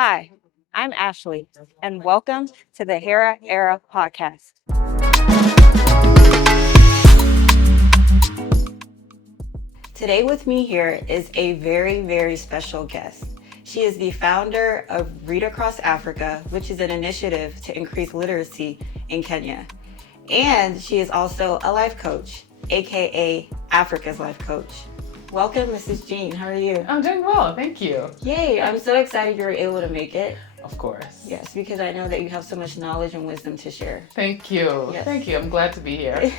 Hi, I'm Ashley, and welcome to the Hera Era Podcast. Today with me here is a very, very special guest. She is the founder of Read Across Africa, which is an initiative to increase literacy in Kenya. And she is also a life coach, aka Africa's life coach. Welcome, Mrs. Jean. How are you? I'm doing well, thank you. Yay, I'm so excited you were able to make it. Of course. Yes, because I know that you have so much knowledge and wisdom to share. Thank you. Yes. Thank you. I'm glad to be here.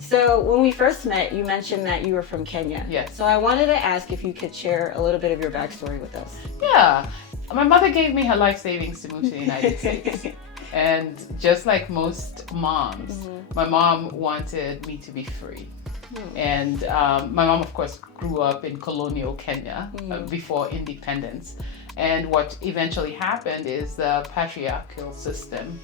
So when we first met, you mentioned that you were from Kenya. Yes. So I wanted to ask if you could share a little bit of your backstory with us. Yeah. My mother gave me her life savings to move to the United States. And just like most moms, my mom wanted me to be free. And my mom, of course, grew up in colonial Kenya before independence. And what eventually happened is the patriarchal system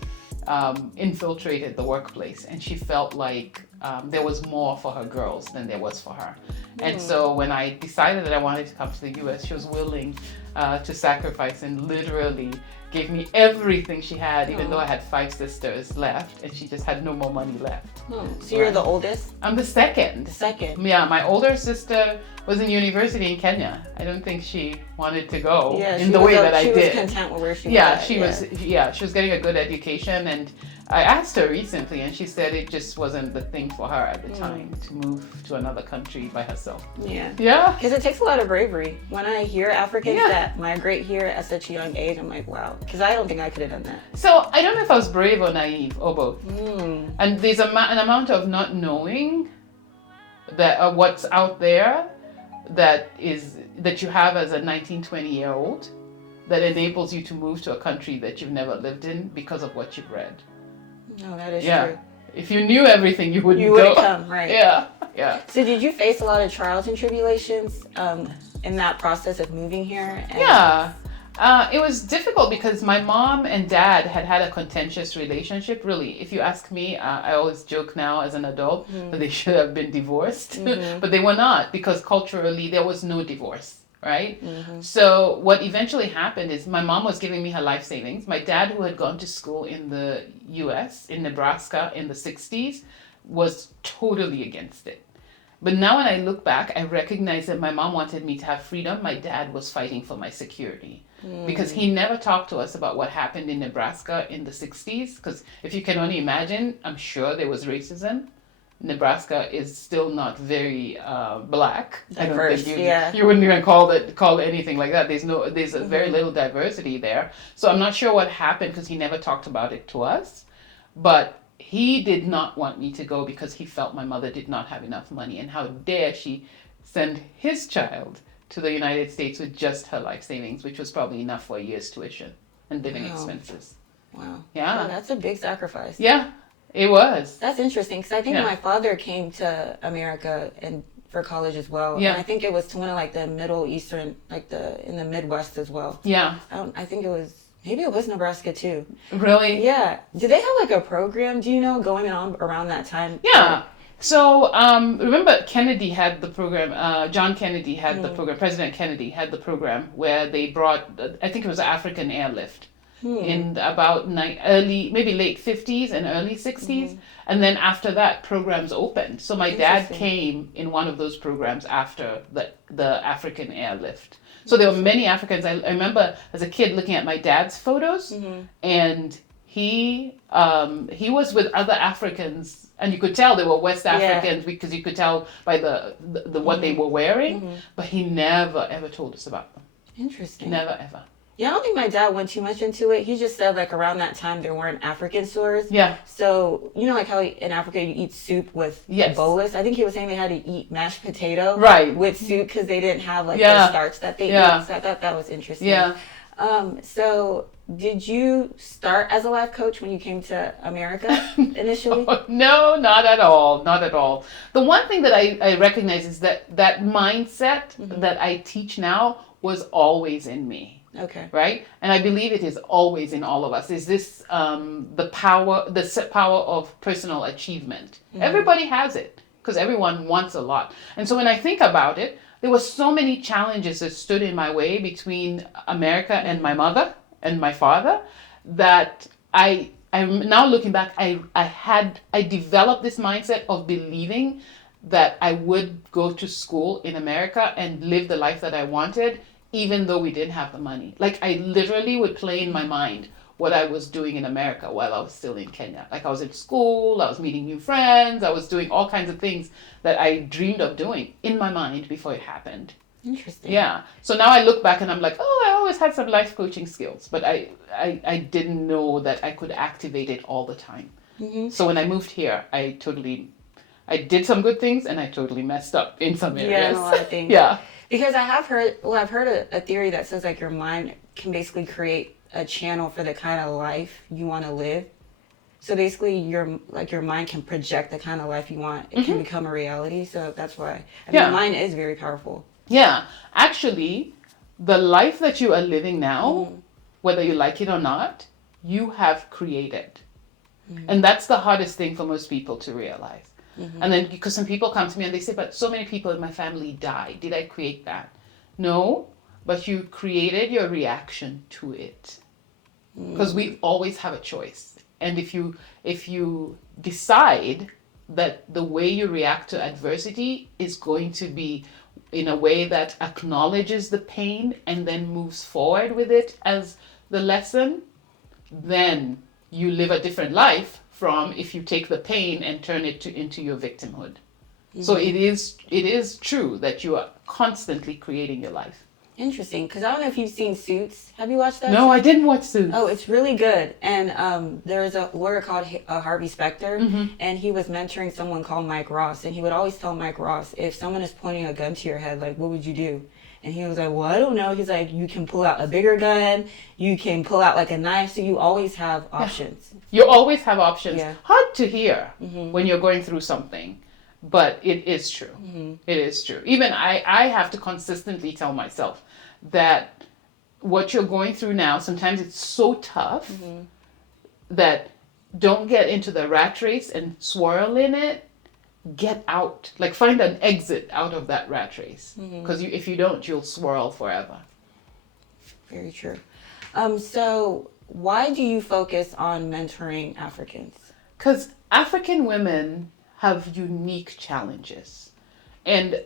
infiltrated the workplace, and she felt like there was more for her girls than there was for her. And so when I decided that I wanted to come to the US, she was willing to sacrifice and literally gave me everything she had, even though I had 5 sisters left, and she just had no more money left. So you're the oldest? I'm the second. The second? Yeah, my older sister was in university in Kenya. I don't think she wanted to go in the way that I did. She was content with where she was at. She was getting a good education, and I asked her recently, and she said it just wasn't the thing for her at the time to move to another country by herself. Yeah. Yeah. Because it takes a lot of bravery. When I hear Africans that migrate here at such a young age, I'm like, wow. Because I don't think I could have done that. So I don't know if I was brave or naive or both. And there's an amount of not knowing that what's out there that you have as a 19, 20-year-old that enables you to move to a country that you've never lived in because of what you've read. No, that is true. If you knew everything, you wouldn't come, right? Yeah. So did you face a lot of trials and tribulations in that process of moving here? It was difficult because my mom and dad had a contentious relationship, really. If you ask me, I always joke now as an adult that they should have been divorced, but they were not, because culturally there was no divorce. Right? So what eventually happened is my mom was giving me her life savings. My dad, who had gone to school in the US, in Nebraska in the 60s, was totally against it. But now when I look back, I recognize that my mom wanted me to have freedom. My dad was fighting for my security. Because he never talked to us about what happened in Nebraska in the 60s. Because if you can only imagine, I'm sure there was racism. Nebraska is still not very black. Diverse, you wouldn't even call it anything like that. There's a very little diversity there. So I'm not sure what happened because he never talked about it to us. But he did not want me to go because he felt my mother did not have enough money. And how dare she send his child to the United States with just her life savings, which was probably enough for a year's tuition and living expenses. Wow. Yeah. Wow, that's a big sacrifice. Yeah. It was. That's interesting because I think my father came to America and for college as well. Yeah. And I think it was to one of like the Middle Eastern, in the Midwest as well. Yeah. I think maybe it was Nebraska too. Really? Yeah. Do they have like a program, do you know, going on around that time? Yeah. So remember Kennedy had the program, John Kennedy had the program, President Kennedy had the program where they brought, I think it was African airlift. In about maybe late 50s and early 60s. And then after that, programs opened. So my dad came in one of those programs after the African airlift. So there were many Africans. I remember as a kid looking at my dad's photos, and he was with other Africans, and you could tell they were West Africans because you could tell by the what they were wearing, but he never ever told us about them. Interesting. Never ever. Yeah, I don't think my dad went too much into it. He just said like around that time there weren't African stores. Yeah. So, you know like how in Africa you eat soup with a bolus? I think he was saying they had to eat mashed potato with soup because they didn't have like the starch that they eat. So I thought that was interesting. Yeah. So did you start as a life coach when you came to America initially? No, not at all. Not at all. The one thing that I recognize is that mindset that I teach now was always in me. Okay. Right? And I believe it is always in all of us. Is this the power of personal achievement? Everybody has it because everyone wants a lot. And so when I think about it, there were so many challenges that stood in my way between America and my mother and my father that I'm now looking back, I developed this mindset of believing that I would go to school in America and live the life that I wanted, even though we didn't have the money. Like I literally would play in my mind what I was doing in America while I was still in Kenya. Like I was in school, I was meeting new friends, I was doing all kinds of things that I dreamed of doing in my mind before it happened. Interesting. Yeah. So now I look back and I'm like, oh, I always had some life coaching skills, but I didn't know that I could activate it all the time. Mm-hmm. So when I moved here, I did some good things and I totally messed up in some areas. Yeah, in a lot of things. Yeah. Because I've heard a theory that says like your mind can basically create a channel for the kind of life you want to live. So basically your mind can project the kind of life you want. It can become a reality. So that's why the mind is very powerful. Yeah. Actually, the life that you are living now, whether you like it or not, you have created. And that's the hardest thing for most people to realize. And then because some people come to me and they say, but so many people in my family died. Did I create that? No, but you created your reaction to it. Because we always have a choice. And if you decide that the way you react to adversity is going to be in a way that acknowledges the pain and then moves forward with it as the lesson, then you live a different life from if you take the pain and turn it into your victimhood. So it is true that you are constantly creating your life. Interesting, because I don't know if you've seen Suits. Have you watched that? No, I didn't watch Suits. Oh, it's really good. And there's a lawyer called Harvey Specter, and he was mentoring someone called Mike Ross. And he would always tell Mike Ross, if someone is pointing a gun to your head, like, what would you do? And he was like, well, I don't know. He's like, you can pull out a bigger gun. You can pull out like a knife. So you always have options. You always have options. Yeah. Hard to hear when you're going through something. But it is true. It is true. Even I have to consistently tell myself that what you're going through now, sometimes it's so tough that don't get into the rat race and swirl in it. Get out. Like find an exit out of that rat race. Because if you don't, you'll swirl forever. Very true. So why do you focus on mentoring Africans? Because African women have unique challenges. And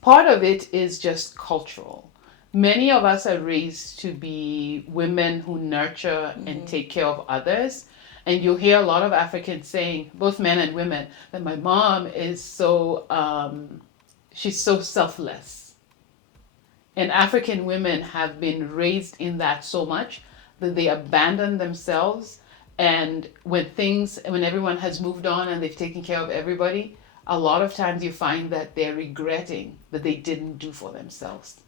part of it is just cultural. Many of us are raised to be women who nurture and take care of others. And you'll hear a lot of Africans saying, both men and women, that my mom is she's so selfless. And African women have been raised in that so much that they abandon themselves. And when everyone has moved on and they've taken care of everybody, a lot of times you find that they're regretting that they didn't do for themselves.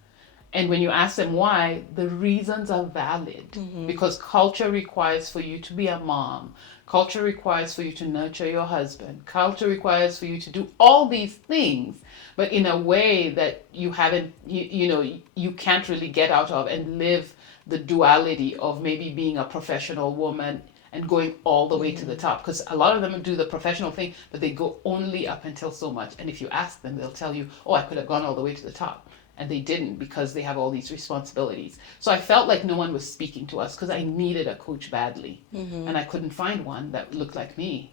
And when you ask them why, the reasons are valid. Because culture requires for you to be a mom. Culture requires for you to nurture your husband. Culture requires for you to do all these things, but in a way that you haven't, you can't really get out of and live the duality of maybe being a professional woman and going all the way to the top. Because a lot of them do the professional thing, but they go only up until so much. And if you ask them, they'll tell you, oh, I could have gone all the way to the top. And they didn't because they have all these responsibilities. So I felt like no one was speaking to us because I needed a coach badly. And I couldn't find one that looked like me.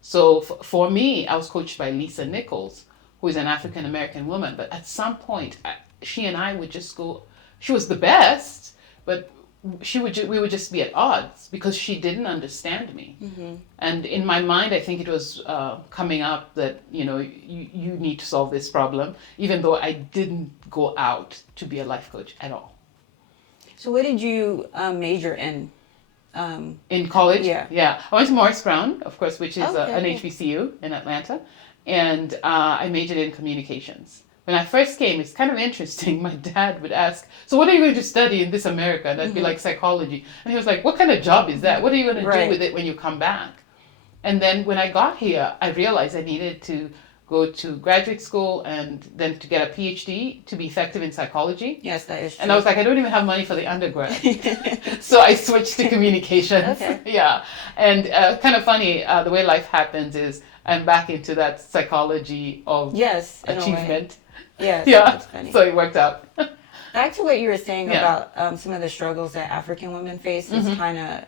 So for me, I was coached by Lisa Nichols, who is an African-American woman. But at some point, she and I would just go, she was the best, but we would just be at odds because she didn't understand me. And in my mind, I think it was coming up that, you need to solve this problem, even though I didn't go out to be a life coach at all. So what did you major in? In college? Yeah. I went to Morris Brown, of course, which is an Okay. HBCU in Atlanta. And I majored in communications. When I first came, it's kind of interesting. My dad would ask, so what are you going to study in this America? And I'd be like, psychology. And he was like, what kind of job is that? What are you going to do with it when you come back? And then when I got here, I realized I needed to go to graduate school and then to get a PhD to be effective in psychology. Yes, that is true. And I was like, I don't even have money for the undergrad. So I switched to communications. Okay. Yeah. And kind of funny, the way life happens is I'm back into that psychology of Yes, in a way. achievement. Yeah, so Yeah. that's funny. So it worked out. Back to what you were saying Yeah. about some of the struggles that African women face is kind of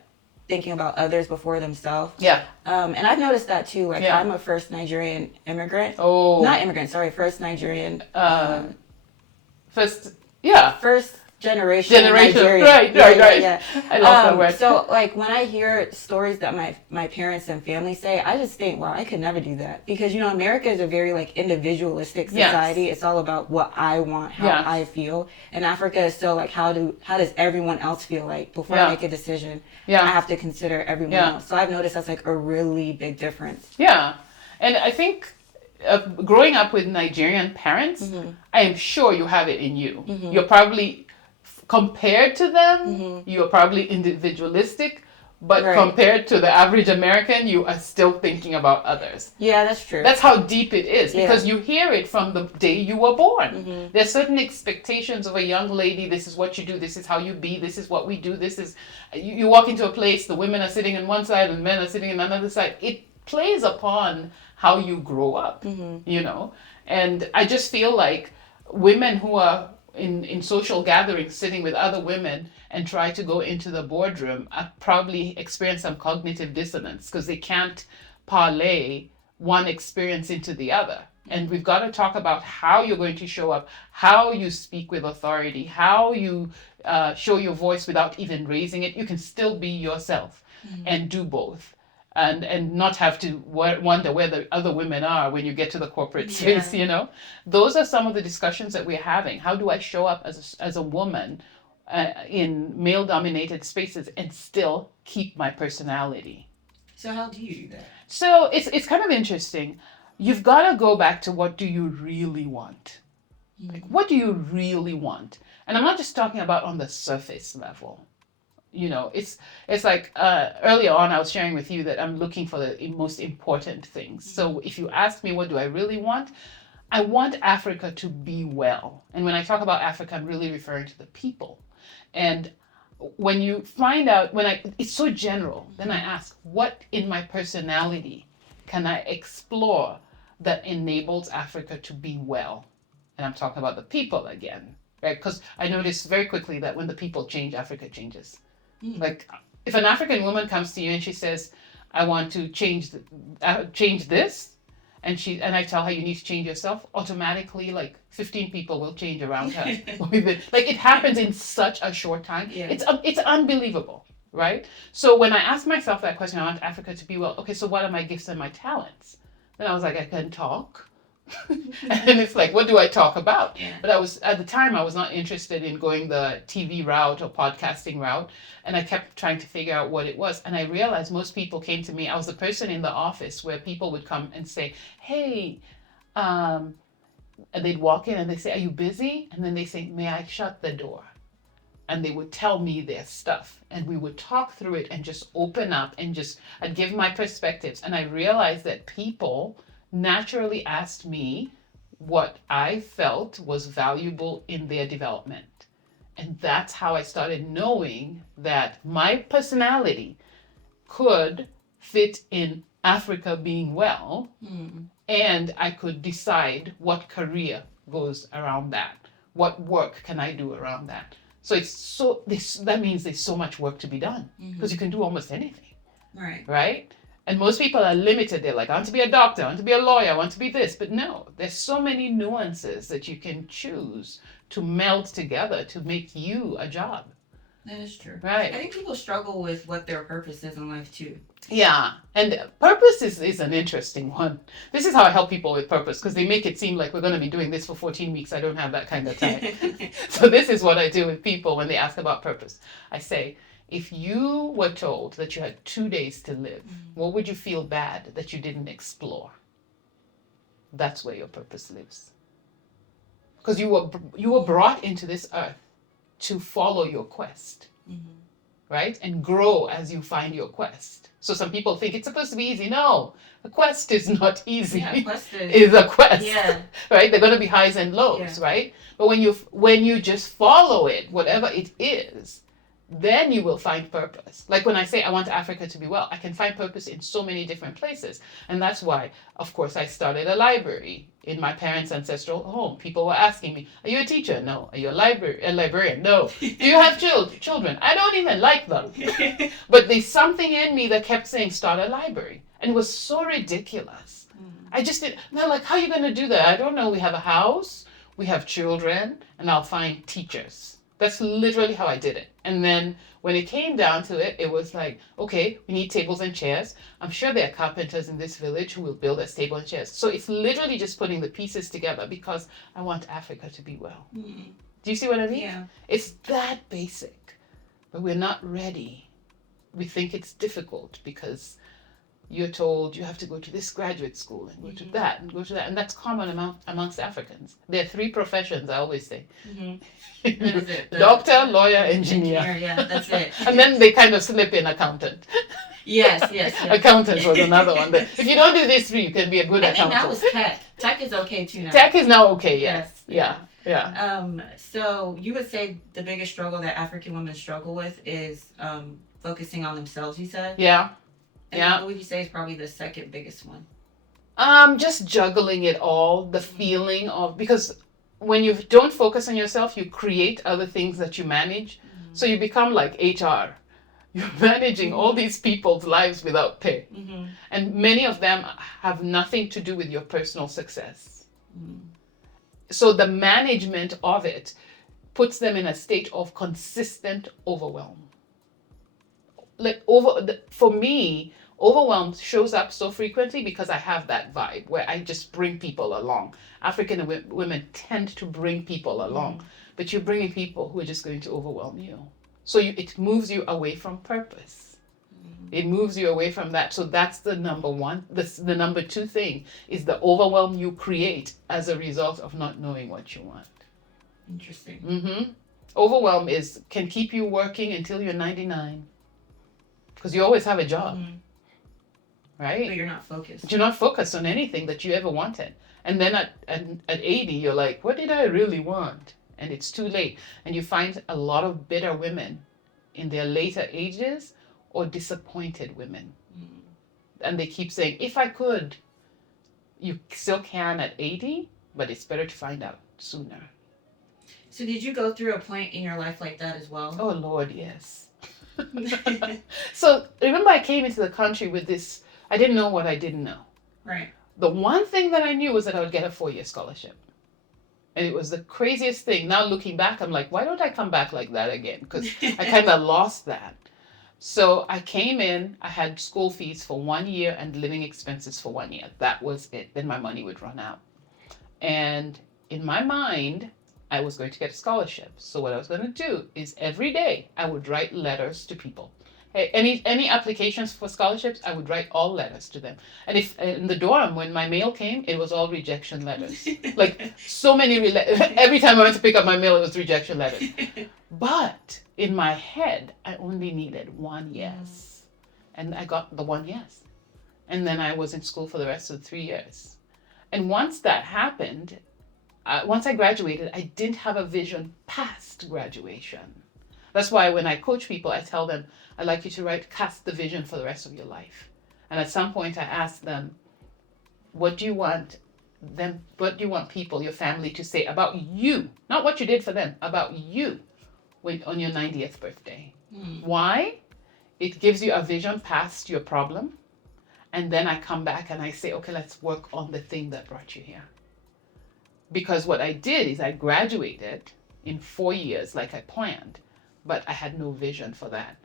thinking about others before themselves. Yeah. And I've noticed that too. Like, Yeah. I'm a first Nigerian immigrant. Oh. Not immigrant, sorry, first Nigerian. First. Yeah. First generation Nigerian. Right. Yeah. I love that word. So, like, when I hear stories that my parents and family say, I just think, wow, I could never do that. Because, you know, America is a very, like, individualistic society. Yes. It's all about what I want, how Yes. I feel. And Africa is so, like, how does everyone else feel like? Before I make a decision, Yeah. I have to consider everyone else. So I've noticed that's, like, a really big difference. Yeah. And I think growing up with Nigerian parents, I am sure you have it in you. You're probably, compared to them, you're probably individualistic, but compared to the average American, you are still thinking about others. Yeah, that's true. That's how deep it is, because you hear it from the day you were born. There's certain expectations of a young lady. This is what you do. This is how you be. This is what we do. This is, you walk into a place, the women are sitting on one side and men are sitting on another side. It plays upon how you grow up, you know? And I just feel like women who are in social gatherings sitting with other women and try to go into the boardroom probably experience some cognitive dissonance because they can't parlay one experience into the other. And we've got to talk about how you're going to show up, how you speak with authority, how you show your voice without even raising it. You can still be yourself and do both. And not have to wonder where the other women are when you get to the corporate space, you know? Those are some of the discussions that we're having. How do I show up as a woman in male-dominated spaces and still keep my personality? So how do you do that? So it's kind of interesting. You've got to go back to what do you really want? Like, what do you really want? And I'm not just talking about on the surface level. You know, it's like earlier on I was sharing with you that I'm looking for the most important things. So if you ask me what do I really want, I want Africa to be well. And when I talk about Africa, I'm really referring to the people. And when you find out, it's so general, then I ask, what in my personality can I explore that enables Africa to be well? And I'm talking about the people again, right? Because I noticed very quickly that when the people change, Africa changes. Like, if an African woman comes to you and she says, I want to change this, and I tell her you need to change yourself, automatically like 15 people will change around her. Like, it happens in such a short time. It's unbelievable, right? So when I ask myself that question, I want Africa to be well, okay, so what are my gifts and my talents? Then I was like, I can talk. And it's like, what do I talk about? But at the time I was not interested in going the TV route or podcasting route, and I kept trying to figure out what it was. And I realized most people came to me. I was the person in the office where people would come and say, hey, and they'd walk in and they say, are you busy? And then they say, may I shut the door? And they would tell me their stuff, and we would talk through it and just open up and I'd give my perspectives. And I realized that people naturally asked me what I felt was valuable in their development. And that's how I started knowing that my personality could fit in Africa being well, and I could decide what career goes around that. What work can I do around that? So that means there's so much work to be done, because you can do almost anything. Right? And most people are limited. They're like, I want to be a doctor, I want to be a lawyer, I want to be this. But no, there's so many nuances that you can choose to meld together to make you a job. That is true. Right. I think people struggle with what their purpose is in life too. Yeah. And purpose is an interesting one. This is how I help people with purpose, because they make it seem like we're going to be doing this for 14 weeks. I don't have that kind of time. So this is what I do with people when they ask about purpose. I say, if you were told that you had 2 days to live, what would you feel bad that you didn't explore? That's where your purpose lives. Because you were brought into this earth to follow your quest, right? And grow as you find your quest. So some people think it's supposed to be easy. No, a quest is not easy. Yeah, quest is a quest. Yeah. Right? They're going to be highs and lows, right? But when you just follow it, whatever it is, then you will find purpose. Like when I say I want Africa to be well, I can find purpose in so many different places. And that's why, of course, I started a library in my parents' ancestral home. People were asking me, are you a teacher? No. Are you a librarian? No. Do you have children? I don't even like them. But there's something in me that kept saying, start a library. And it was so ridiculous. I just did. They're like, how are you going to do that? I don't know. We have a house, we have children, and I'll find teachers. That's literally how I did it. And then when it came down to it, it was like, okay, we need tables and chairs. I'm sure there are carpenters in this village who will build us table and chairs. So it's literally just putting the pieces together because I want Africa to be well. Mm-hmm. Do you see what I mean? Yeah. It's that basic, but we're not ready. We think it's difficult because you're told you have to go to this graduate school and go to that and go to that. And that's common amongst Africans. There are 3 professions, I always say. Doctor, lawyer, engineer. Yeah, that's it. And then they kind of slip in accountant. Yes. Accountant was another one. If you don't do these 3, you can be a good accountant. I think that was tech. Tech is okay too now. Tech is now okay, yes. Yeah. So you would say the biggest struggle that African women struggle with is focusing on themselves, you said? Yeah. And what would you say is probably the second biggest one? Just juggling it all, the feeling of, because when you don't focus on yourself, you create other things that you manage. So you become like HR. You're managing all these people's lives without pay. And many of them have nothing to do with your personal success. So the management of it puts them in a state of consistent overwhelm. For me, overwhelm shows up so frequently because I have that vibe where I just bring people along. African women tend to bring people along, but you're bringing people who are just going to overwhelm you. So it moves you away from purpose. It moves you away from that. So that's the number one. The number 2 thing is the overwhelm you create as a result of not knowing what you want. Interesting. Overwhelm can keep you working until you're 99. Because you always have a job, right? But you're not focused. But you're not focused on anything that you ever wanted. And then at 80, you're like, what did I really want? And it's too late. And you find a lot of bitter women in their later ages or disappointed women. And they keep saying, if I could, you still can at 80, but it's better to find out sooner. So did you go through a point in your life like that as well? Oh, Lord, yes. So remember I came into the country with this, I didn't know what I didn't know. Right. The one thing that I knew was that I would get a 4-year scholarship. And it was the craziest thing. Now looking back, I'm like, why don't I come back like that again? Because I kind of lost that. So I came in, I had school fees for 1 year and living expenses for 1 year. That was it. Then my money would run out. And in my mind, I was going to get a scholarship. So what I was going to do is every day I would write letters to people. Hey, any applications for scholarships, I would write all letters to them. And if in the dorm, when my mail came, it was all rejection letters. Like so many, every time I went to pick up my mail, it was rejection letters. But in my head, I only needed 1 yes. And I got the 1 yes. And then I was in school for the rest of the 3 years. And once that happened, once I graduated, I didn't have a vision past graduation. That's why when I coach people, I tell them, I'd like you to cast the vision for the rest of your life. And at some point I ask them, what do you want people, your family to say about you? Not what you did for them, about you on your 90th birthday. Why? It gives you a vision past your problem. And then I come back and I say, okay, let's work on the thing that brought you here. Because what I did is I graduated in 4 years like I planned, but I had no vision for that.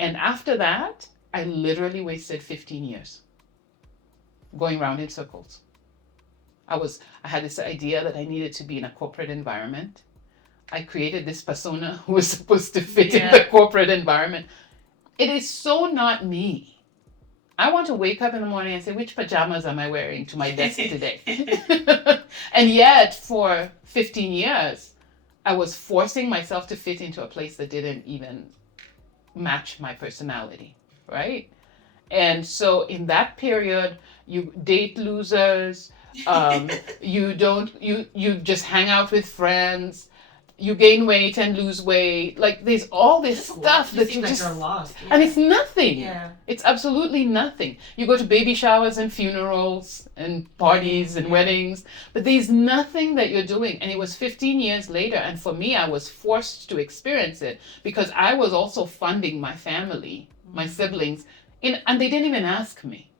And after that, I literally wasted 15 years going around in circles. I had this idea that I needed to be in a corporate environment. I created this persona who was supposed to fit in the corporate environment. It is so not me. I want to wake up in the morning and say, which pajamas am I wearing to my desk today? And yet, for 15 years, I was forcing myself to fit into a place that didn't even match my personality, right? And so in that period, you date losers, you just hang out with friends. you gain weight and lose weight. Like there's all this stuff that you just are lost. Yeah. And it's nothing. Yeah. It's absolutely nothing. You go to baby showers and funerals and parties and weddings, but there's nothing that you're doing. And it was 15 years later, and for me, I was forced to experience it because I was also funding my family, my siblings, and they didn't even ask me.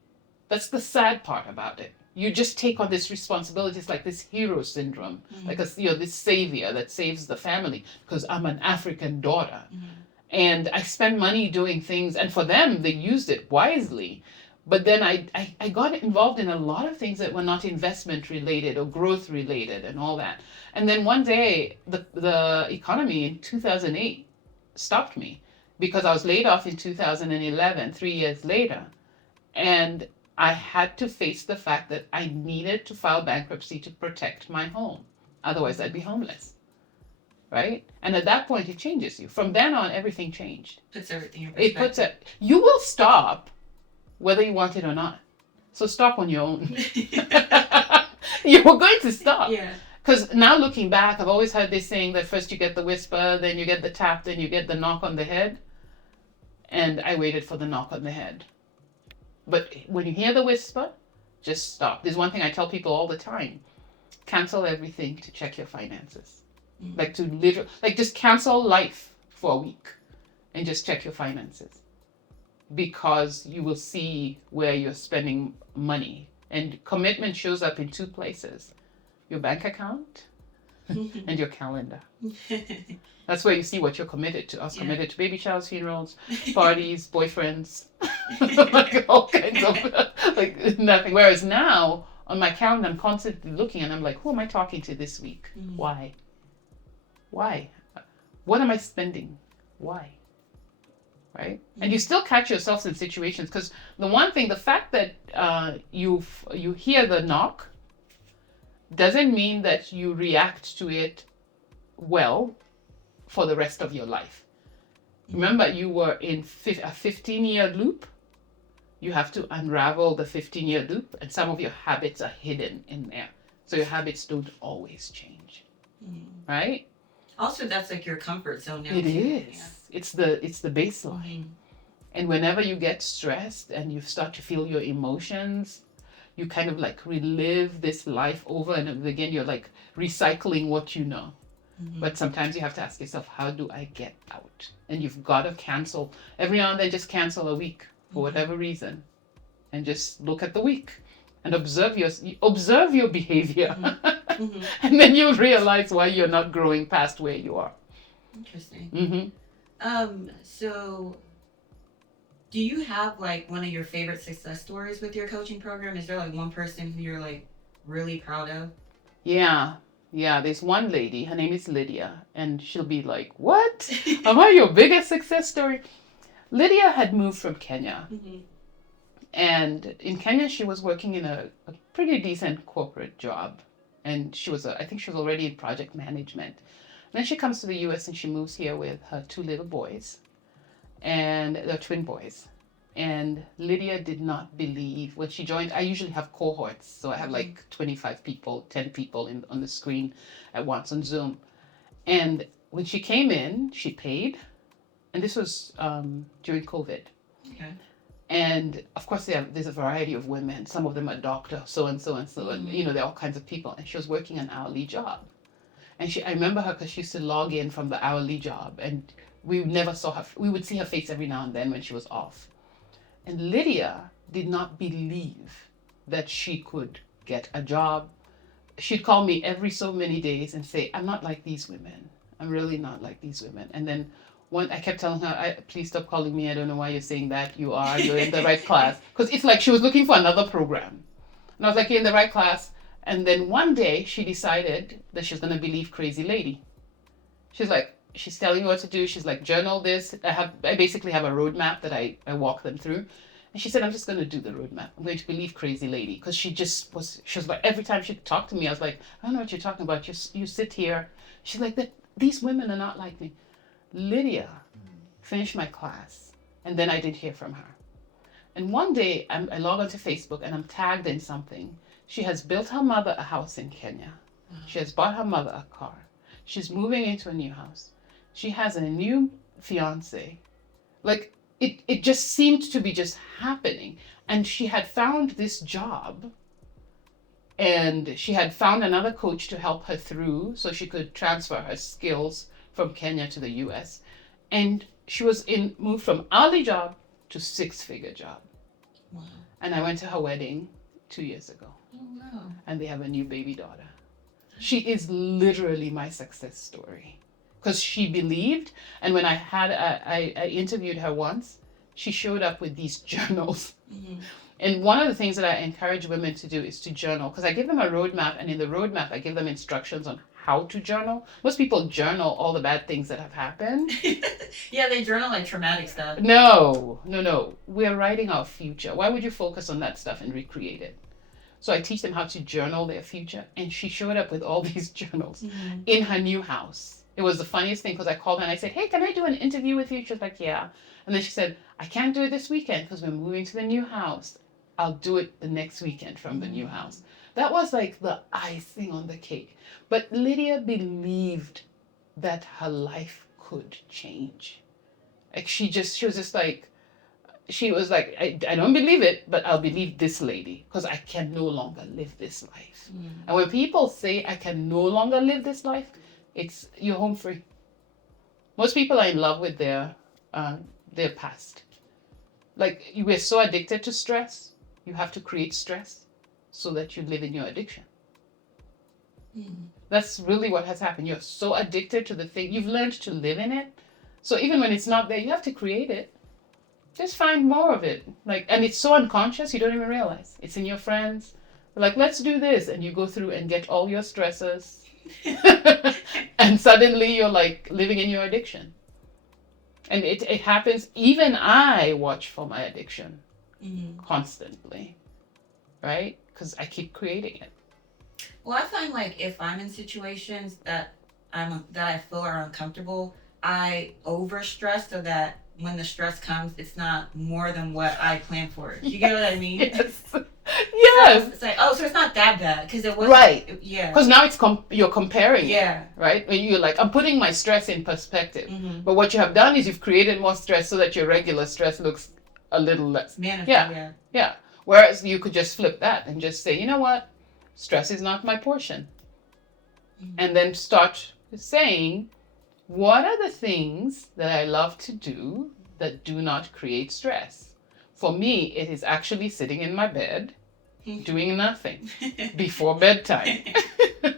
That's the sad part about it. You just take on this responsibility. It's like this hero syndrome, like this savior that saves the family because I'm an African daughter. And I spend money doing things, and for them, they used it wisely. But then I got involved in a lot of things that were not investment related or growth related and all that. And then one day, the economy in 2008 stopped me because I was laid off in 2011, 3 years later. And I had to face the fact that I needed to file bankruptcy to protect my home. Otherwise, I'd be homeless. Right? And at that point, it changes you. From then on, everything changed. Puts everything in perspective. You will stop whether you want it or not. So stop on your own. You were going to stop. Yeah. Because now looking back, I've always heard this saying that first you get the whisper, then you get the tap, then you get the knock on the head. And I waited for the knock on the head. But when you hear the whisper, just stop. There's one thing I tell people all the time. Cancel everything to check your finances. Like just cancel life for a week and just check your finances. Because you will see where you're spending money. And commitment shows up in two places. Your bank account and your calendar. That's where you see what you're committed to. I was committed to baby showers, funerals, parties, boyfriends, like all kinds of, like nothing. Whereas now, on my calendar, I'm constantly looking and I'm like, who am I talking to this week? Why? What am I spending? Why? Right? And you still catch yourself in situations because the fact that you hear the knock doesn't mean that you react to it well for the rest of your life. Remember, you were in a 15-year loop. You have to unravel the 15-year loop, and some of your habits are hidden in there. So your habits don't always change. Right? Also, that's like your comfort zone now. It is. Yeah. It's the baseline. And whenever you get stressed and you start to feel your emotions, you kind of like relive this life over and over again. You're like recycling what you know. But sometimes you have to ask yourself, how do I get out? And you've got to cancel. Every now and then, just cancel a week for whatever reason. And just look at the week and observe your behavior. And then you'll realize why you're not growing past where you are. Interesting. So do you have like one of your favorite success stories with your coaching program? Is there like one person who you're like really proud of? Yeah, there's one lady, her name is Lydia, and she'll be like, what? Am I your biggest success story? Lydia had moved from Kenya. And in Kenya, she was working in a pretty decent corporate job. And I think she was already in project management. Then she comes to the US and she moves here with her two little boys. And they're twin boys. And Lydia did not believe when she joined. I usually have cohorts. So I have like 25 people, 10 people on the screen at once on Zoom. And when she came in, she paid. And this was during COVID. Okay. And of course, there's a variety of women. Some of them are doctor, so and so and so. And, there are all kinds of people. And she was working an hourly job. And I remember her because she used to log in from the hourly job. And we never saw her. We would see her face every now and then when she was off. And Lydia did not believe that she could get a job. She'd call me every so many days and say, I'm not like these women. I'm really not like these women. And then I kept telling her, please stop calling me. I don't know why you're saying that. You're in the right class. Because it's like she was looking for another program. And I was like, you're in the right class. And then one day she decided that she's going to believe crazy lady. She's like, she's telling you what to do. She's like, journal this. I basically have a roadmap that I walk them through. And she said, I'm just going to do the roadmap. I'm going to believe crazy lady. Because she was like, every time she talked to me, I was like, I don't know what you're talking about. You sit here. She's like, these women are not like me. Lydia finished my class. And then I didn't hear from her. And one day I log onto Facebook and I'm tagged in something. She has built her mother a house in Kenya. She has bought her mother a car. She's moving into a new house. She has a new fiance. Like, it just seemed to be just happening. And she had found this job, and she had found another coach to help her through so she could transfer her skills from Kenya to the US. And she was moved from hourly job to 6-figure job. Wow. And I went to her wedding 2 years ago. Oh, wow. And they have a new baby daughter. She is literally my success story, because she believed. And when I interviewed her once, she showed up with these journals. Mm-hmm. And one of the things that I encourage women to do is to journal, because I give them a roadmap, and in the roadmap I give them instructions on how to journal. Most people journal all the bad things that have happened. Yeah, they journal like traumatic stuff. No. We're writing our future. Why would you focus on that stuff and recreate it? So I teach them how to journal their future. And she showed up with all these journals in her new house. It was the funniest thing, because I called her and I said, hey, can I do an interview with you? She was like, yeah. And then she said, I can't do it this weekend because we're moving to the new house. I'll do it the next weekend from the new house. That was like the icing on the cake. But Lydia believed that her life could change. Like, she was just like, I don't believe it, but I'll believe this lady, because I can no longer live this life. And when people say I can no longer live this life, it's you're home free. Most people are in love with their past. Like, we're so addicted to stress, you have to create stress so that you live in your addiction. That's really what has happened. You're so addicted to the thing, you've learned to live in it. So even when it's not there, you have to create it. Just find more of it. Like, and it's so unconscious, you don't even realize. It's in your friends. They're like, let's do this. And you go through and get all your stressors. And suddenly you're like living in your addiction. And it happens. Even I watch for my addiction constantly. Right? Because I keep creating it. Well, I find like if I'm in situations that I feel are uncomfortable, I overstress so that when the stress comes, it's not more than what I planned for. You get what I mean? Yes. Yes. So it's like, so it's not that bad because it wasn't. Right. Yeah. Because now you're comparing. Yeah. Right? When you're like, I'm putting my stress in perspective. But what you have done is you've created more stress so that your regular stress looks a little less. Manageable. Yeah. Whereas you could just flip that and just say, you know what? Stress is not my portion. And then start saying, what are the things that I love to do that do not create stress? For me, it is actually sitting in my bed, doing nothing before bedtime,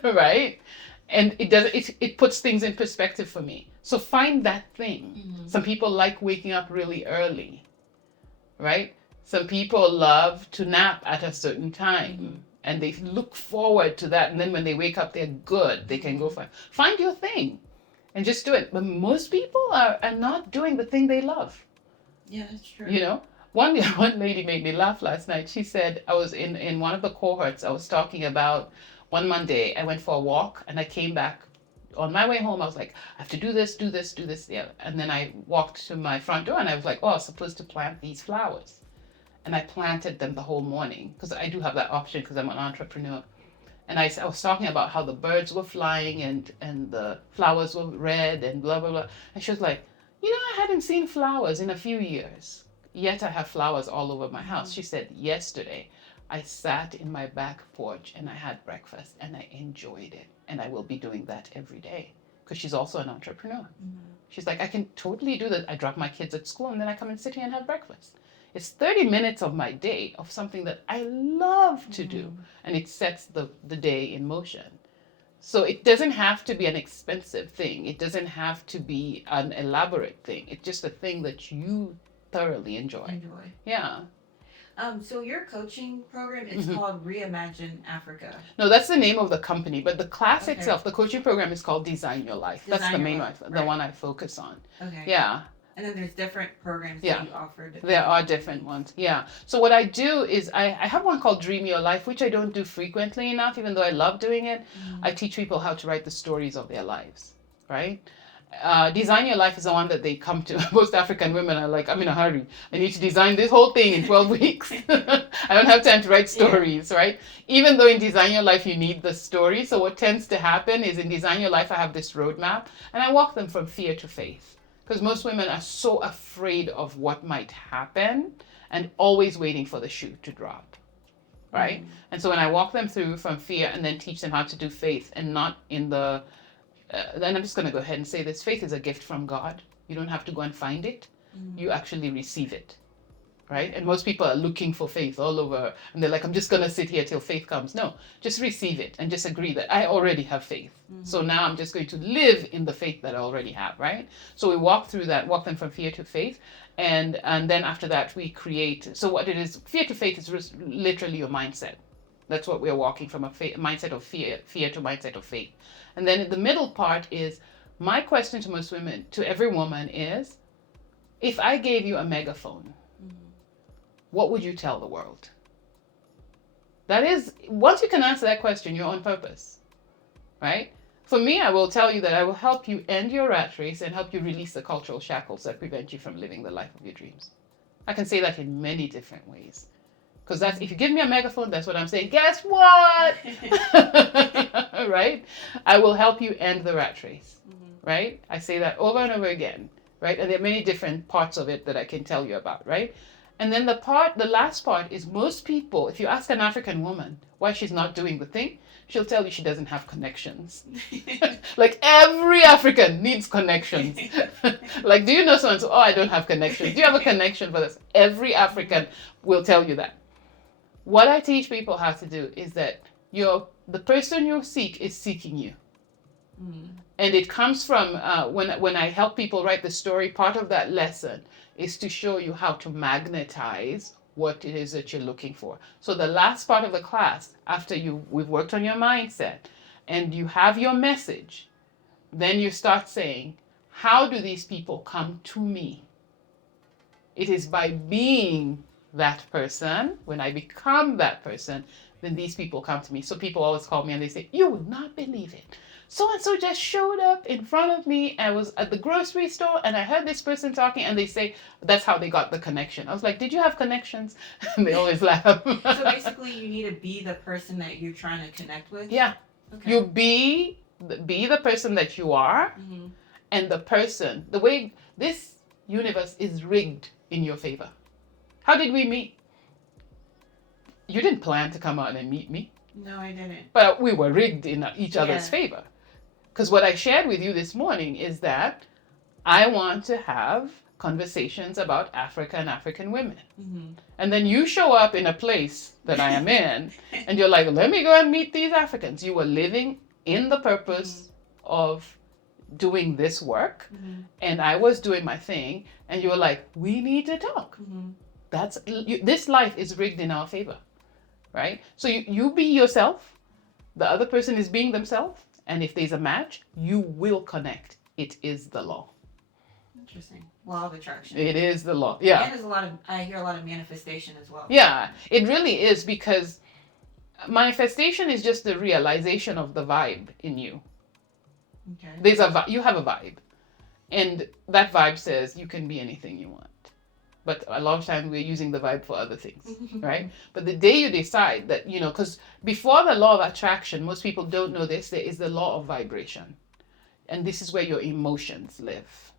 right? And it puts things in perspective for me. So find that thing. Some people like waking up really early, right? Some people love to nap at a certain time. And they look forward to that. And then when they wake up, they're good. They can go find your thing. And just do it. But most people are not doing the thing they love. Yeah, that's true. You know, one lady made me laugh last night. She said, I was in one of the cohorts, I was talking about one Monday, I went for a walk and I came back. On my way home, I was like, I have to do this. Yeah. And then I walked to my front door and I was like, I was supposed to plant these flowers. And I planted them the whole morning because I do have that option because I'm an entrepreneur. And I was talking about how the birds were flying and the flowers were red and blah, blah, blah. And she was like, I hadn't seen flowers in a few years. Yet I have flowers all over my house. She said, yesterday, I sat in my back porch and I had breakfast and I enjoyed it. And I will be doing that every day because she's also an entrepreneur. She's like, I can totally do that. I drop my kids at school and then I come and sit here and have breakfast. It's 30 minutes of my day of something that I love to do. And it sets the day in motion. So it doesn't have to be an expensive thing. It doesn't have to be an elaborate thing. It's just a thing that you thoroughly enjoy. Yeah. So your coaching program is called Reimagine Africa. No, that's the name of the company. But the class itself, the coaching program is called Design Your Life. That's the main one, the one I focus on. Okay. Yeah. And then there's different programs that you offer. There are different ones. Yeah. So what I do is I have one called Dream Your Life, which I don't do frequently enough, even though I love doing it. I teach people how to write the stories of their lives, right? Design Your Life is the one that they come to. Most African women are like, I'm in a hurry. I need to design this whole thing in 12 weeks. I don't have time to write stories, right? Even though in Design Your Life you need the story. So what tends to happen is in Design Your Life, I have this roadmap and I walk them from fear to faith. Because most women are so afraid of what might happen and always waiting for the shoe to drop, right? And so when I walk them through from fear and then teach them how to do faith and not in the then I'm just going to go ahead and say this. Faith is a gift from God. You don't have to go and find it. You actually receive it, right? And most people are looking for faith all over. And they're like, I'm just going to sit here till faith comes. No, just receive it and just agree that I already have faith. So now I'm just going to live in the faith that I already have, right? So we walk through that, walk them from fear to faith. And then after that, we create. So what it is, fear to faith is literally your mindset. That's what we're walking from, a mindset of fear to mindset of faith. And then the middle part is, my question to most women, to every woman is, if I gave you a megaphone, what would you tell the world? That is, once you can answer that question, you're on purpose, right? For me, I will tell you that I will help you end your rat race and help you release the cultural shackles that prevent you from living the life of your dreams. I can say that in many different ways. Because that's, if you give me a megaphone, that's what I'm saying. Guess what? Right? I will help you end the rat race. Right? I say that over and over again. Right? And there are many different parts of it that I can tell you about. Right? And then the last part is, most people, if you ask an African woman why she's not doing the thing, she'll tell you she doesn't have connections. Like every African needs connections. Like, do you know so and so? Oh, I don't have connections. Do you have a connection for this? Every African will tell you that. What I teach people how to do is that the person you seek is seeking you. And it comes from when I help people write the story, part of that lesson is to show you how to magnetize what it is that you're looking for. So the last part of the class, after we've worked on your mindset and you have your message, then you start saying, how do these people come to me? It is by being that person. When I become that person, then these people come to me. So people always call me and they say, you would not believe it. So-and-so just showed up in front of me. I was at the grocery store and I heard this person talking, and they say that's how they got the connection. I was like, did you have connections? And they always laugh. So basically you need to be the person that you're trying to connect with? Yeah. Okay. You be the person that you are, and the way this universe is rigged in your favor. How did we meet? You didn't plan to come out and meet me. No, I didn't. But we were rigged in each other's favor. Because what I shared with you this morning is that I want to have conversations about Africa and African women. And then you show up in a place that I am in, and you're like, let me go and meet these Africans. You were living in the purpose of doing this work, and I was doing my thing, and you were like, we need to talk. This life is rigged in our favor, right? So you be yourself, the other person is being themselves, and if there's a match, you will connect. It is the law. Interesting. Law of attraction. It is the law. Yeah. And I hear a lot of manifestation as well. Yeah, it really is, because manifestation is just the realization of the vibe in you. Okay. You have a vibe, and that vibe says you can be anything you want. But a lot of times we're using the vibe for other things, right? But the day you decide that, because before the law of attraction, most people don't know this, there is the law of vibration. And this is where your emotions live,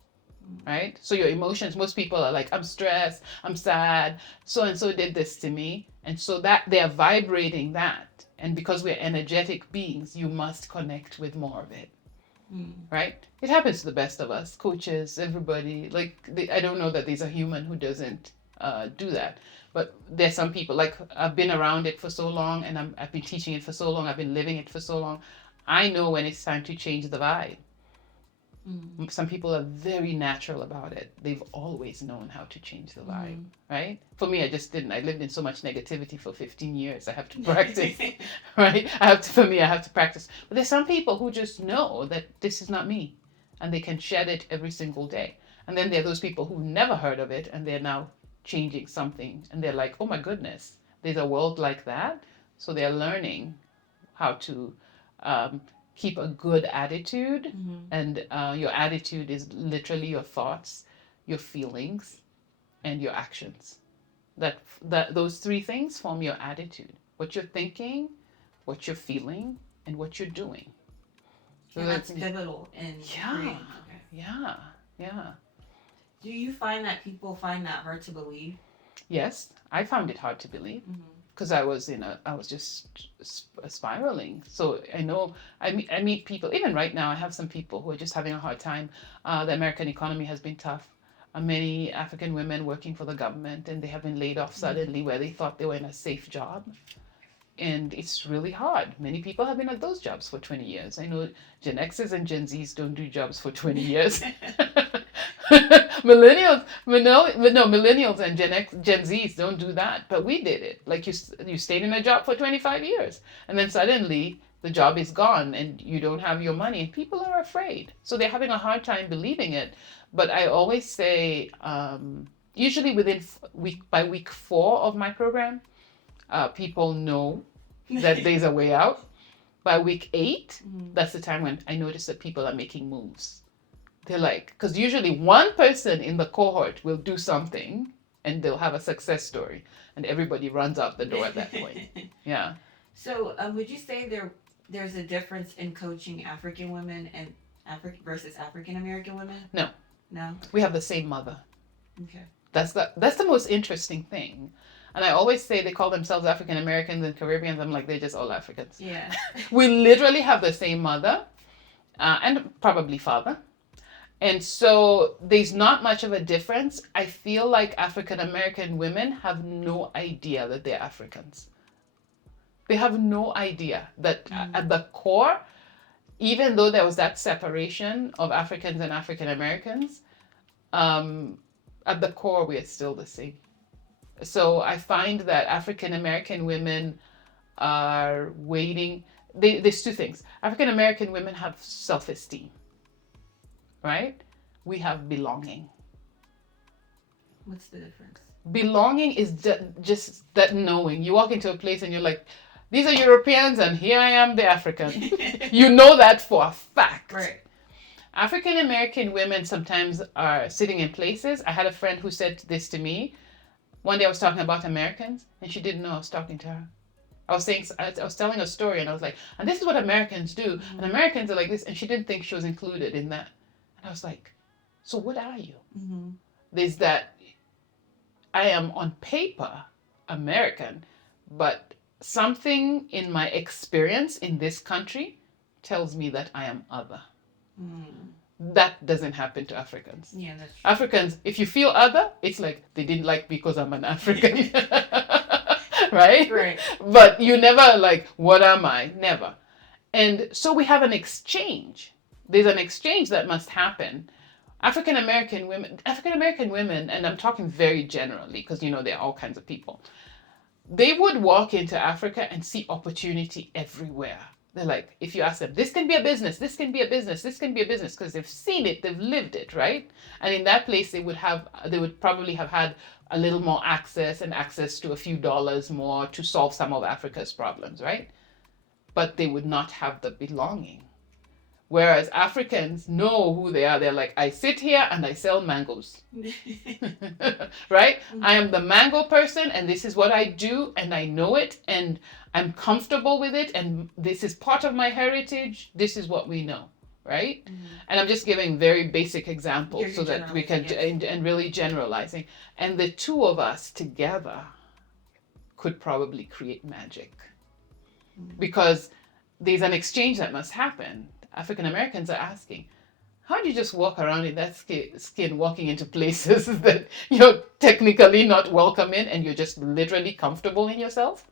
right? So your emotions, most people are like, I'm stressed, I'm sad, so-and-so did this to me. And so that they are vibrating that. And because we're energetic beings, you must connect with more of it. Right? It happens to the best of us, coaches, everybody. I don't know that there's a human who doesn't do that. But there's some people, like I've been around it for so long, and I've been teaching it for so long, I've been living it for so long. I know when it's time to change the vibe. Some people are very natural about it. They've always known how to change the vibe, right? For me, I just didn't. I lived in so much negativity for 15 years. I have to practice, right? I have to practice. But there's some people who just know that this is not me, and they can shed it every single day. And then there are those people who never heard of it, and they're now changing something, and they're like, oh my goodness, there's a world like that. So they're learning how to keep a good attitude, and your attitude is literally your thoughts, your feelings, and your actions. That those three things form your attitude: what you're thinking, what you're feeling, and what you're doing. And that's pivotal in creating. Okay. Yeah. Do you find that people find that hard to believe? Yes, I found it hard to believe because I was just spiraling. So I know I meet people even right now. I have some people who are just having a hard time. The American economy has been tough. Many African women working for the government, and they have been laid off suddenly where they thought they were in a safe job. And it's really hard. Many people have been at those jobs for 20 years. I know Gen X's and Gen Z's don't do jobs for 20 years. Millennials and Gen Z's don't do that, but we did it. Like you stayed in a job for 25 years, and then suddenly the job is gone, and you don't have your money, and people are afraid. So they're having a hard time believing it. But I always say, usually by week 4 of my program, people know that there's a way out. By week 8, that's the time when I notice that people are making moves. They're like, because usually one person in the cohort will do something and they'll have a success story, and everybody runs out the door at that point. Yeah. So would you say there's a difference in coaching African women and versus African American women? No. No? We have the same mother. Okay. That's the most interesting thing. And I always say they call themselves African Americans and Caribbeans. I'm like, they're just all Africans. Yeah. We literally have the same mother and probably father. And so there's not much of a difference. I feel like African American women have no idea that they're Africans. They have no idea that at the core, even though there was that separation of Africans and African Americans, at the core, we are still the same. So I find that African American women are waiting. There's two things. African American women have self-esteem, right? We have belonging. What's the difference? Belonging is just that knowing. You walk into a place and you're like, these are Europeans and here I am, the African. You know that for a fact. Right. African American women sometimes are sitting in places. I had a friend who said this to me. One day I was talking about Americans and she didn't know I was talking to her. I was telling a story and I was like, and this is what Americans do. And Americans are like this. And she didn't think she was included in that. And I was like, so what are you? There's that I am on paper American, but something in my experience in this country tells me that I am other. That doesn't happen to Africans. Yeah, that's true. Africans, if you feel other, it's like they didn't like me because I'm an African. Right? Right. But you never like, what am I? Never. And so we have an exchange. There's an exchange that must happen. African American women, and I'm talking very generally because, there are all kinds of people. They would walk into Africa and see opportunity everywhere. They're like, if you ask them, this can be a business, this can be a business, this can be a business, because they've seen it, they've lived it, right? And in that place, they would probably have had a little more access to a few dollars more to solve some of Africa's problems, right? But they would not have the belonging. Whereas Africans know who they are. They're like, I sit here and I sell mangoes. Right? I am the mango person and this is what I do and I know it and I'm comfortable with it and this is part of my heritage. This is what we know. Right? And I'm just giving very basic examples so that we can, and really generalizing. And the two of us together could probably create magic. Because there's an exchange that must happen. African Americans are asking, how do you just walk around in that skin walking into places that you're technically not welcome in and you're just literally comfortable in yourself,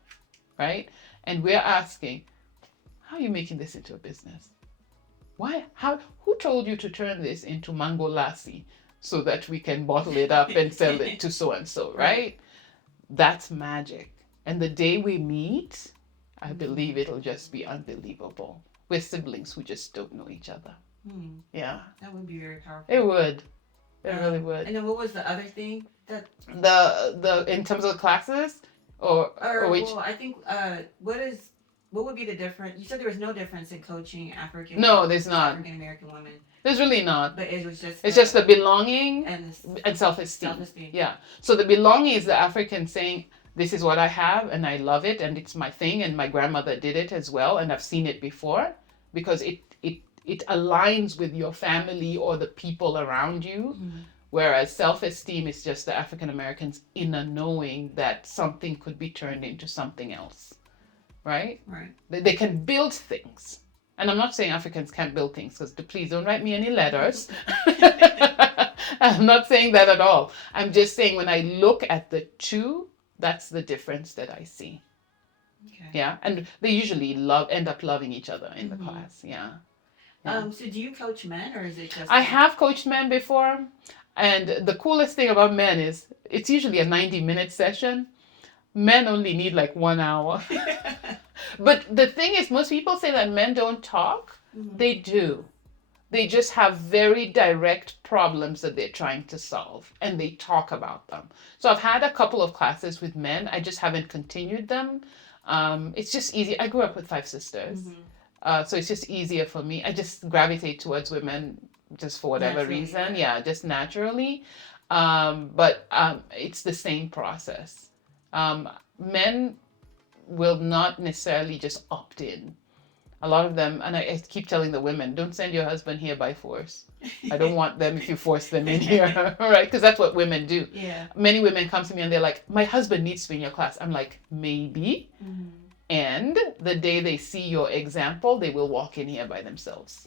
right? And we're asking, how are you making this into a business? Why? Who told you to turn this into mango lassi so that we can bottle it up and sell it to so-and-so, right? That's magic. And the day we meet, I believe it'll just be unbelievable. We're siblings who just don't know each other. Yeah. That would be very powerful. It would. It really would. And then what was the other thing that the in terms of classes or which? Well, I think what is what would be the difference? You said there was no difference in coaching No, there's not. African American women. There's really not. But it was just... It's just the belonging and self-esteem. Self-esteem. Yeah. So the belonging is the African saying, this is what I have and I love it and it's my thing and my grandmother did it as well and I've seen it before, because it aligns with your family or the people around you. Mm-hmm. Whereas self-esteem is just the African Americans' inner knowing that something could be turned into something else. Right? Right. They can build things. And I'm not saying Africans can't build things, because please don't write me any letters. I'm not saying that at all. I'm just saying when I look at the two, that's the difference that I see. Okay. Yeah. And they usually end up loving each other in the class. Yeah. So do you coach men, or is it just... I have coached men before. And the coolest thing about men is it's usually a 90-minute session. Men only need like 1 hour. But the thing is, most people say that men don't talk. Mm-hmm. They do. They just have very direct problems that they're trying to solve, and they talk about them. So I've had a couple of classes with men. I just haven't continued them. It's just easy. I grew up with 5 sisters. Mm-hmm. So it's just easier for me. I just gravitate towards women just for whatever reason. Yeah, just naturally. But it's the same process. Men will not necessarily just opt in. A lot of them, and I keep telling the women, don't send your husband here by force. I don't want them if you force them in here, right? Because that's what women do. Yeah. Many women come to me and they're like, my husband needs to be in your class. I'm like, maybe. Mm-hmm. And the day they see your example, they will walk in here by themselves.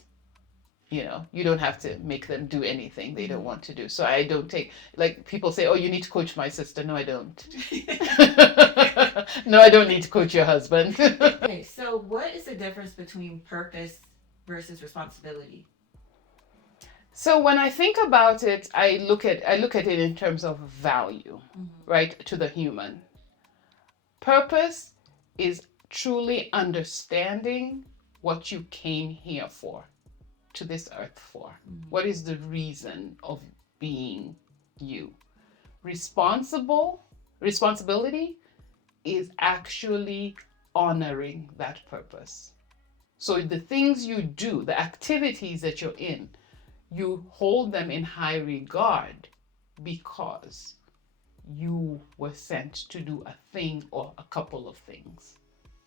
You know, you don't have to make them do anything they don't want to do. So I don't take, like, people say, oh, you need to coach my sister. No, I don't. No, I don't need to coach your husband. Okay, so what is the difference between purpose versus responsibility? So when I think about it, I look at it in terms of value, right, to the human. Purpose is truly understanding what you came here for, to this earth for. Mm-hmm. What is the reason of being you? Responsibility is actually honoring that purpose. So the things you do, the activities that you're in, you hold them in high regard because you were sent to do a thing or a couple of things,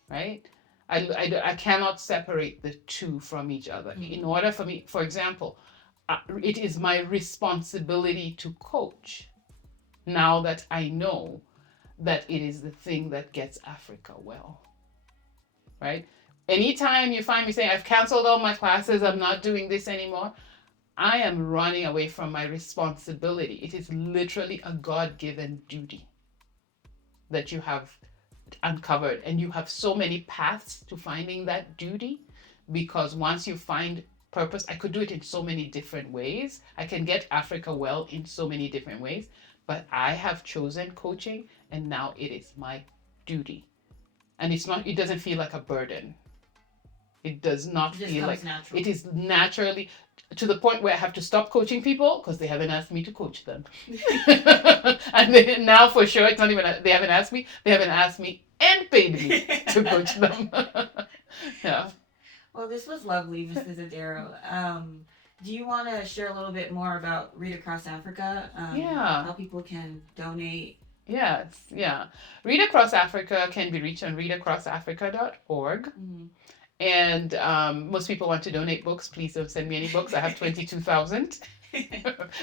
right? I cannot separate the two from each other. Mm-hmm. In order for me, for example, it is my responsibility to coach now that I know that it is the thing that gets Africa well, right? Anytime you find me saying, I've canceled all my classes, I'm not doing this anymore, I am running away from my responsibility. It is literally a God-given duty that you have uncovered, and you have so many paths to finding that duty, because once you find purpose, I could do it in so many different ways. I can get Africa well in so many different ways, but I have chosen coaching, and now it is my duty. And it doesn't feel like a burden. It does not feel like natural. It is naturally, to the point where I have to stop coaching people because they haven't asked me to coach them. And now for sure, it's not even, they haven't asked me and paid me to coach them. Yeah. Well, this was lovely, Mrs. Adero. Do you want to share a little bit more about Read Across Africa? How people can donate? Yes, yeah. Read Across Africa can be reached on readacrossafrica.org. Mm-hmm. And most people want to donate books. Please don't send me any books. I have 22,000.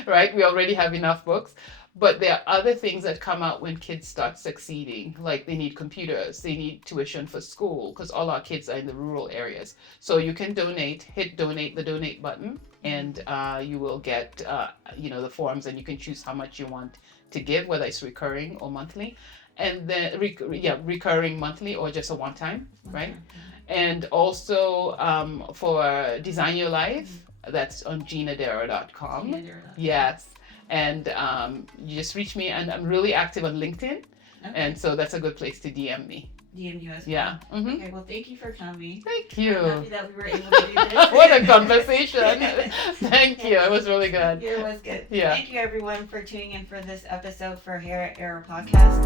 Right? We already have enough books. But there are other things that come out when kids start succeeding. Like they need computers, they need tuition for school, because all our kids are in the rural areas. So you can donate, hit donate, the donate button, and you will get the forms, and you can choose how much you want to give, whether it's recurring or monthly. And then recurring monthly or just a one-time, right? And also for Design Your Life, that's on Adero.com. Yes. And you just reach me, and I'm really active on LinkedIn. Okay. And so that's a good place to DM me. DM you as well. Yeah. Mm-hmm. Okay, well, thank you for coming. Thank you. I'm happy that we were able to do this. What a conversation. Thank you. It was really good. It was good. Yeah. Thank you, everyone, for tuning in for this episode for Hera Era Podcast.